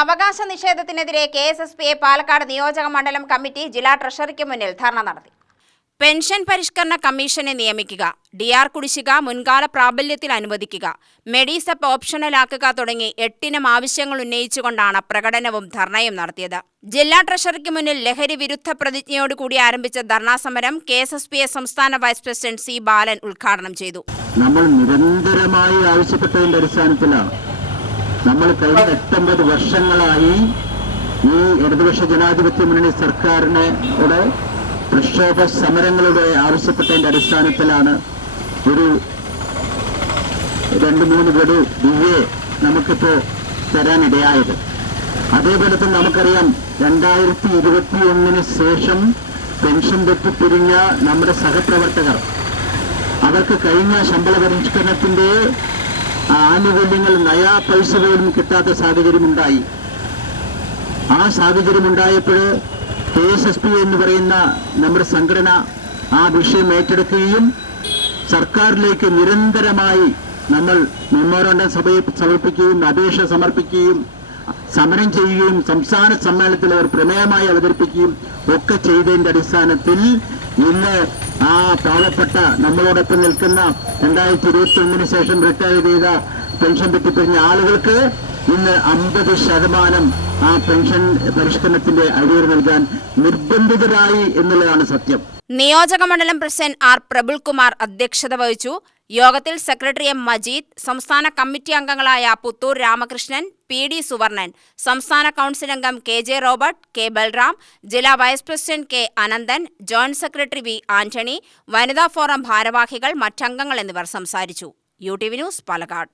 അവകാശ നിഷേധത്തിനെതിരെ കെഎസ്എസ്പിയെ പാലക്കാട് നിയോജക മണ്ഡലം കമ്മിറ്റി ജില്ലാ ട്രഷറിക്ക് മുന്നിൽ ധർണ നടത്തി. പെൻഷൻ പരിഷ്കരണ കമ്മീഷനെ നിയമിക്കുക, ഡിആർ കുടിശ്ശിക മുൻകാല പ്രാബല്യത്തിൽ അനുവദിക്കുക, മെഡിസെപ്പ് ഓപ്ഷണലാക്കുക തുടങ്ങി 8 ആവശ്യങ്ങൾ ഉന്നയിച്ചുകൊണ്ടാണ് പ്രകടനവും ധർണയും നടത്തിയത്. ജില്ലാ ട്രഷറിക്ക് മുന്നിൽ ലഹരി വിരുദ്ധ പ്രതിജ്ഞയോടുകൂടി ആരംഭിച്ച ധർണാ സമരം കെഎസ്എസ്പിയെ സംസ്ഥാന വൈസ് പ്രസിഡന്റ് സി ബാലൻ ഉദ്ഘാടനം ചെയ്തു. നമ്മൾ നിരന്തരമായി ആവശ്യപ്പെട്ടതിന്റെ അടിസ്ഥാനത്തിലാണ് നമ്മൾ കഴിഞ്ഞ 8-9 വർഷങ്ങളായി ഈ ഇടതുപക്ഷ ജനാധിപത്യ മുന്നണി സർക്കാരിനോട് പ്രക്ഷോഭ സമരങ്ങളുടെ ആവശ്യപ്പെട്ടതിന്റെ അടിസ്ഥാനത്തിലാണ് ഒരു 2-3 ഗഡു DA നമുക്കിപ്പോ തരാനിടയായത്. അതേപോലെ തന്നെ നമുക്കറിയാം 2021 ശേഷം പെൻഷൻ തെറ്റിപ്പിരിഞ്ഞ നമ്മുടെ സഹപ്രവർത്തകർ അവർക്ക് കഴിഞ്ഞ ശമ്പള പരിഷ്കരണത്തിന്റെ ആനുകൂല്യങ്ങൾ നയാ പൈസ പോലും കിട്ടാത്ത സാഹചര്യമുണ്ടായി. ആ സാഹചര്യമുണ്ടായപ്പോൾ KSSP എന്ന് പറയുന്ന നമ്മുടെ സംഘടന ആ വിഷയം ഏറ്റെടുക്കുകയും സർക്കാരിലേക്ക് നിരന്തരമായി നമ്മൾ മെമ്മോറാണ്ടം സമർപ്പിക്കുകയും അപേക്ഷ സമർപ്പിക്കുകയും സമരം ചെയ്യുകയും സംസ്ഥാന സമ്മേളനത്തിൽ അവർ പ്രമേയമായി അവതരിപ്പിക്കുകയും ഒക്കെ ചെയ്തതിന്റെ അടിസ്ഥാനത്തിൽ ഇന്ന് ആ പാവപ്പെട്ട നമ്മളോടൊപ്പം നിൽക്കുന്ന 2021 ശേഷം റിട്ടയർ ചെയ്ത പെൻഷൻ തെറ്റിപ്പിരിഞ്ഞ ആളുകൾക്ക് ഇന്ന് 50% ആ പെൻഷൻ പരിഷ്കരണത്തിന്റെ അടിയർ നൽകാൻ നിർബന്ധിതരായി എന്നുള്ളതാണ് സത്യം. നിയോജക മണ്ഡലം പ്രസിഡന്റ് ആർ പ്രബുൽകുമാർ അധ്യക്ഷത വഹിച്ചു. യോഗത്തിൽ സെക്രട്ടറി എം മജീദ്, സംസ്ഥാന കമ്മിറ്റി അംഗങ്ങളായ പുത്തൂർ രാമകൃഷ്ണൻ, PD സുവർണൻ, സംസ്ഥാന കൗൺസിൽ അംഗം KJ റോബർട്ട്, K ബൽറാം, ജില്ലാ vice president K Ananthan, joint secretary V Antony, വനിതാ ഫോറം ഭാരവാഹികൾ, മറ്റംഗങ്ങൾ എന്നിവർ സംസാരിച്ചു. UTV news, Palakkad.